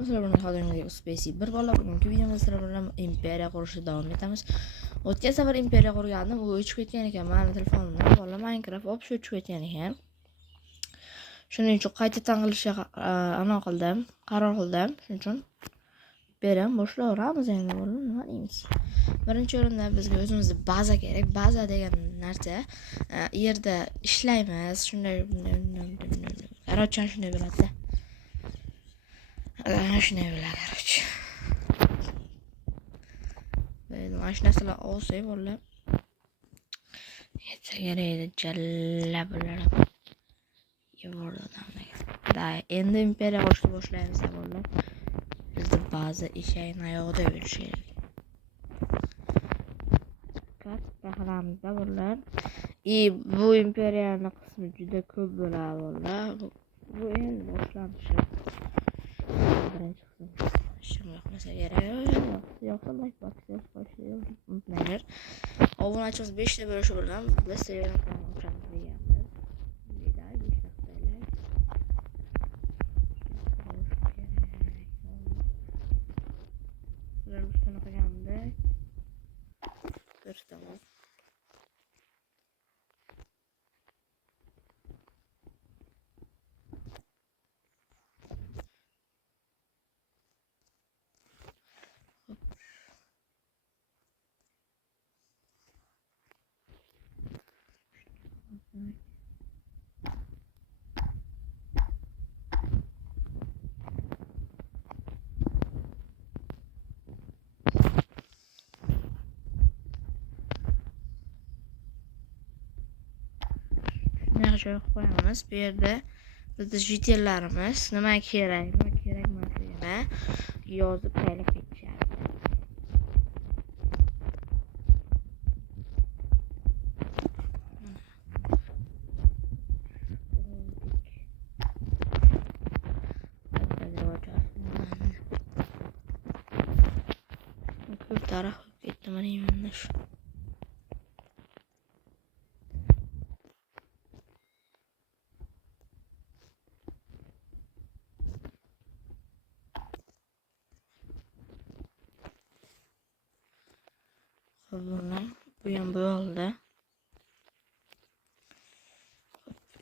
Sizlar bilan hozirgi Space bir bola bugungi videomizda sizlar bilan imperiya qurishda davom etamiz. O'tgan safar imperiya qurgandim, u o'chib ketgan ekan meni telefonimdan. Bola Minecraft olib shu o'chib ketgan ekan. Shuning uchun qaytadan qilishga qaror qildim. Shuning uchun beram boshlayveramiz endi bola, nima deymiz. Birinchi o'rinda bizga o'zimizga baza kerak. Baza degan narsa yerda ishlaymiz, shunday qarorchan shunday bo'ladi. Shunday bo'ladi qarorchi. Mana shu narsalar olsak bo'ladi. Yetarli jalla bo'ladi. Da endi imperiya qurishni boshlaymiz bo'ladi. Bizda baza eshakning oyog'ida bo'lishi kerak. Katta qilamizda bo'ladi. Bu imperiyaning qismi juda ko'p bo'ladi bo'ladi. Bu endi boshlanishi. Birinchi qism. Shunga yoqmasa kerak. Yoqsa like bosishni unutmanglar. Obunachimiz 5 ta bo'lishi bilan biz Telegram kanalini ochamiz deganmiz. Videoda 5 daqiqalik. Ular ustuna qilganda ko'rsataman. Joy qo'yamiz. Bu yerda bizda jitellarimiz nima kerak emasligini yozib taylab ketishadi. Ko'p daraxt ketdi mana endi shu. Bu ham bo'ldi.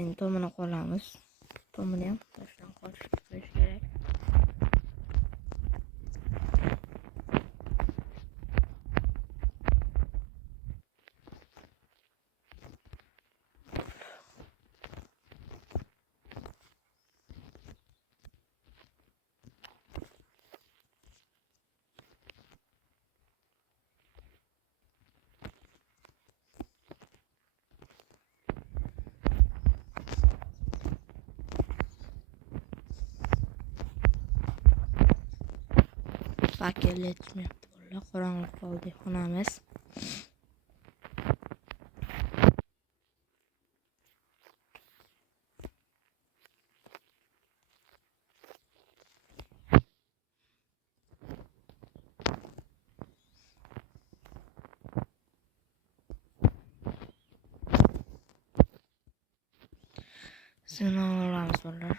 Endi tomini qolamiz. Tomini ham toshdan qo'yish kerak. Fakir yetishmayapti bola. Qorong'ulik qoldi xonamiz. Seni olamiz bola.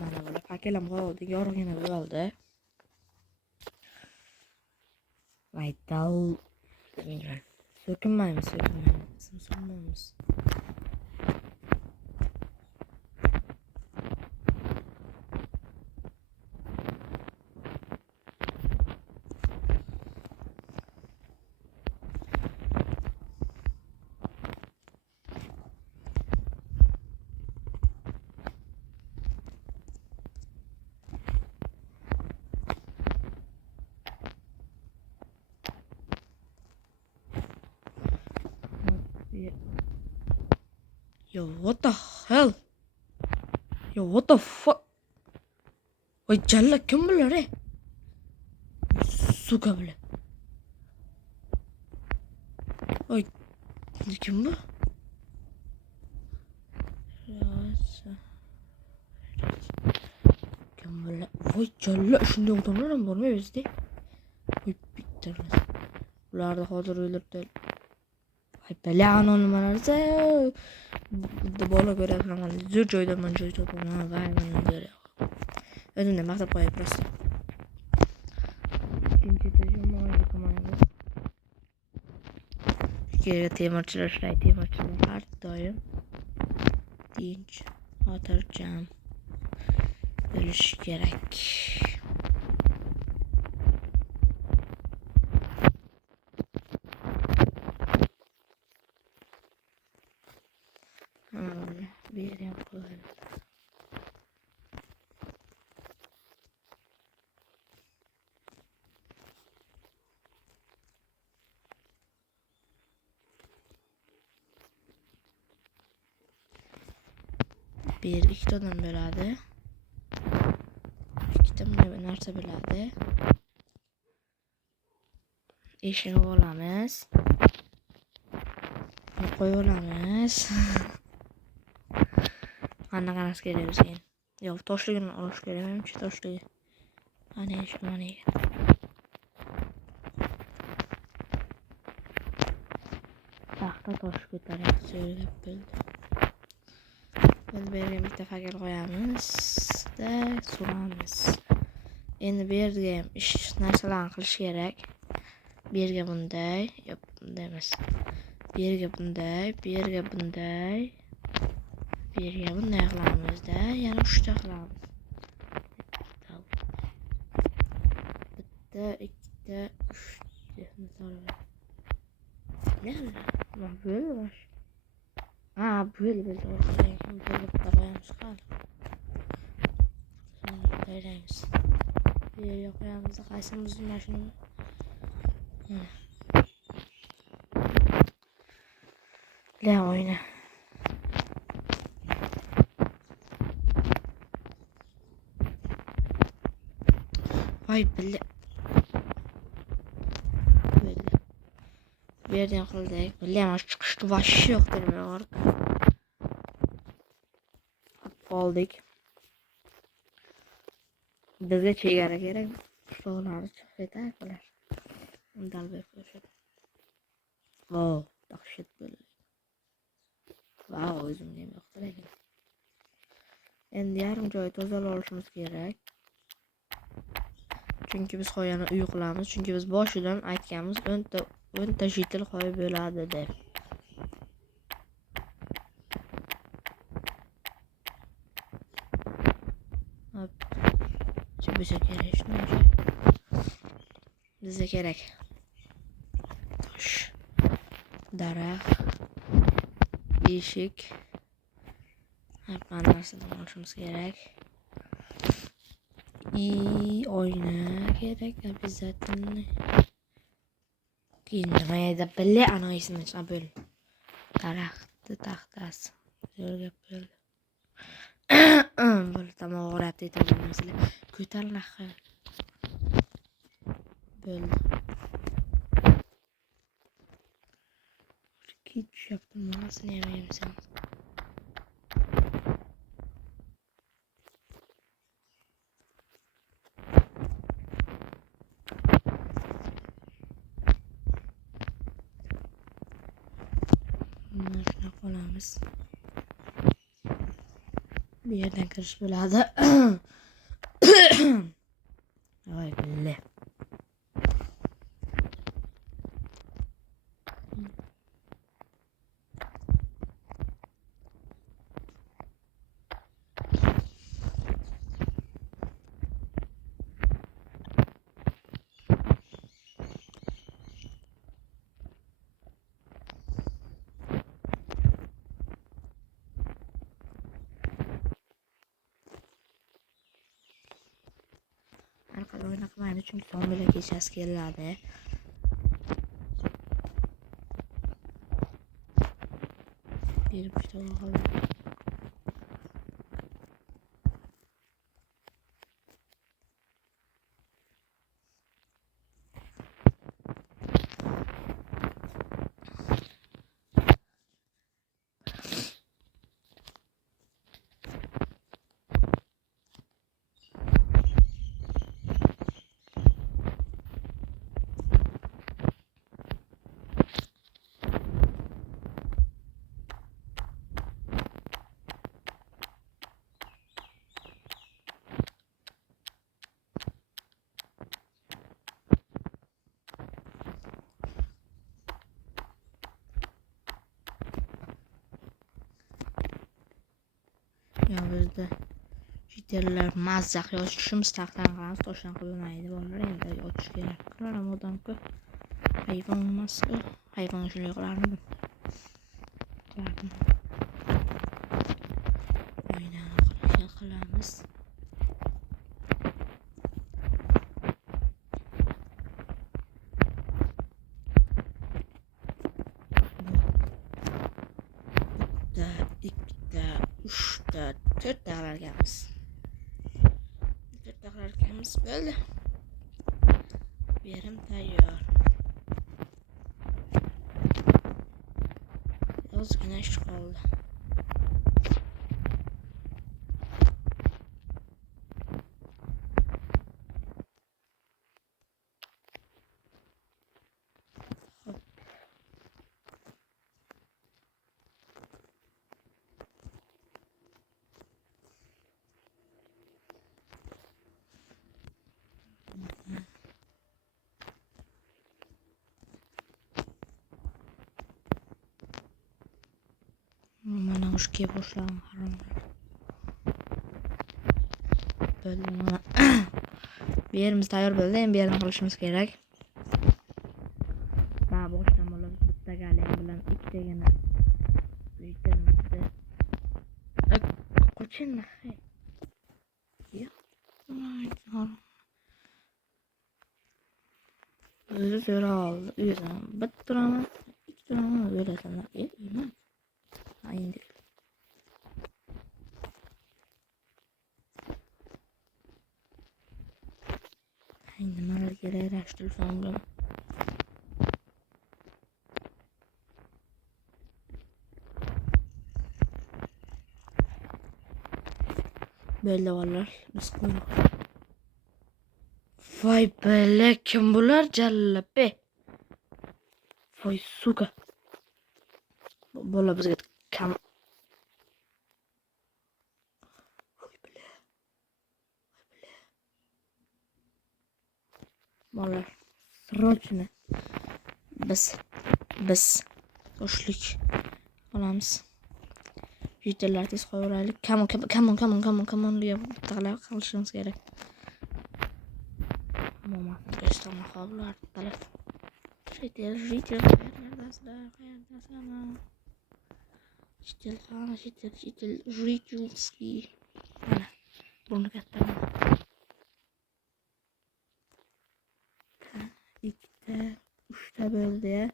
Mana bola pakelam qoldi, yorug'ina bo'ldi. Maytal. So'kinmaymiz. So'kinmaymiz. Yo, what the hell? Yo, what the fuck? Oy, jalla kim bular? Suka bular. Oy, kim bu? Voy jalla shunday odamlar ham bormi bizda? Voy bitta. Ularni hozir o'ldirdi. Voy balani nimalarsa. Bola ko'rayapman. Zo'r joydaman, joy topaman. Voy men zo'r. O'zimdan maqtab qo'yay prosta. Ikkinchi terjimoga ko'maymiz. Kerak temirchilar ishlaydi, temirchilar har doim tinch, xotirjam bo'lish kerak. Bu yer ham qulay. Bir ikkitadan bo'ladi. Ikkita bunday narsa bo'ladi. Eshikni olamiz. Qo'yib olamiz. Qanaqa kerak bizga? Yo'q, toshligini olish kerak. Menimcha toshligi. Mana shu mana. Taxta tosh ko'taryapti, so'rab bo'ldi. Biz bu yerga bitta fakir qo'yamiz-da, suramiz. Endi bu yerga ham ish narsalarni qilish kerak. Bu yerga bunday, yo'q, bunday emas. Bu yerga bunday, bu yerga bunday. Bu yerga bunday qilamiz-da, yana 3 ta qilamiz. Bitta, ikkita, 3 ta misol. Ne? Böyle var. Böyle bitta qo'yamiz qani. Qo'yamiz. Bu yerga qo'yamiz. Qaysimizni mashinani? La o'yna. Voy billa. Bu yerden qildik. Bilmayman, chiqishni vashi yo'q dedim. Qoldik. Bizga chegara kerak. Qishloqlarni chiqib aytadilar. Undan qo'shadi. Wow, dahshat bo'ldi. Wow, o'zimga ham yoqdi lekin. Endi yarim joy tozalab olishimiz kerak. Chunki biz qo'yani uy qilamiz. Chunki biz boshidan aytganmiz 10 ta jitil qo'y bo'ladi deb. Bizga kerak shunday. Bizga kerak. Tosh, daraxt, eshik. Hamma narsadan olishimiz kerak. Oyna kerak обязательно. Mayda bile anayısını çabıl. Daraxtı taxtasi. Yo'lga bo'ldi. Böyle tamam o'rab aytadigan narsalar. Ko'tarlaqa. Bo'ldi. Kit yaptım nasıl yemeyim sen. Şuna koyalımız. Bir yerden kırış bo'ladi. Ay bile. Arkada oynatmayın çünkü son bile geçeceğiz gelirlerdi. Bir işte bakalım. o'zida jitellar mazza yoshimiz taxtanqamiz toshdan qo'ymaydi bolalar endi yotish kerak qilaram odamku hayvon emasku hayvon shunday qilarmi qilamiz ikkita uchta to'rtta qilarkanmiz bo'ldi berim tayyor ozgina ish qoldi mana ushga boshlagan haromlar bo'ldi mana bu yerimiz tayyor bo'ldi endi bu yerni qilishimiz kerak mana boshdan boshlab bitta galya bilan ikkitagina qochinmi o'zi so'ra oldi uydan bitta turaman ikki turaman o'ylasanlar uyman endi nimalar kerak telefon bilan bo'ldi bolalar biz qo'ydik voy bala kim bular jallabe voy suka bola bizga kam bola срочно biz toshlik olamiz jitellar tez qo'yaylik come on bittalar qilishimiz kerak mama do'stlarni xabar talab jitel jitelski mana buni katta ikkita uchta bo'ldi ya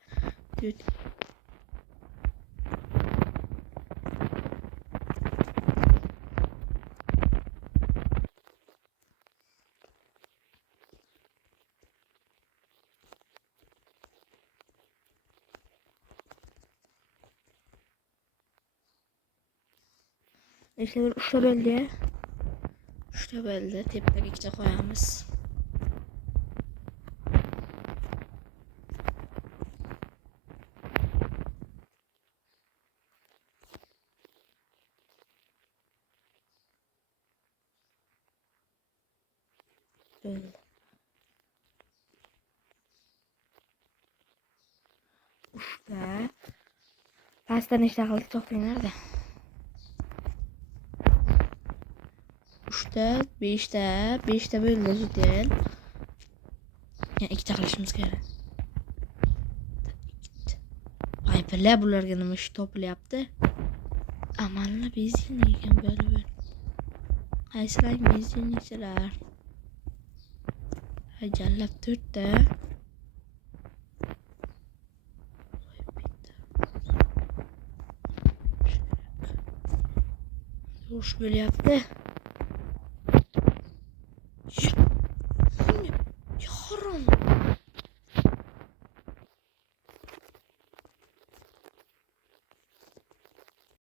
işte bir uçta bölge. Uçta bölge. Tepede ikkita koyamiz. Böyle. Uçta. Pastdan işte kaldı toplayın nerede? Uçta, beşte böyle güzel. Yani iki takılışımız gerek. Ay bile bularga nima ish topilyapti. Amalni benzinli ekan böyle. Qaysilar benzinlikchilar? Hay jallab 4ta. Urush bo'lyapti.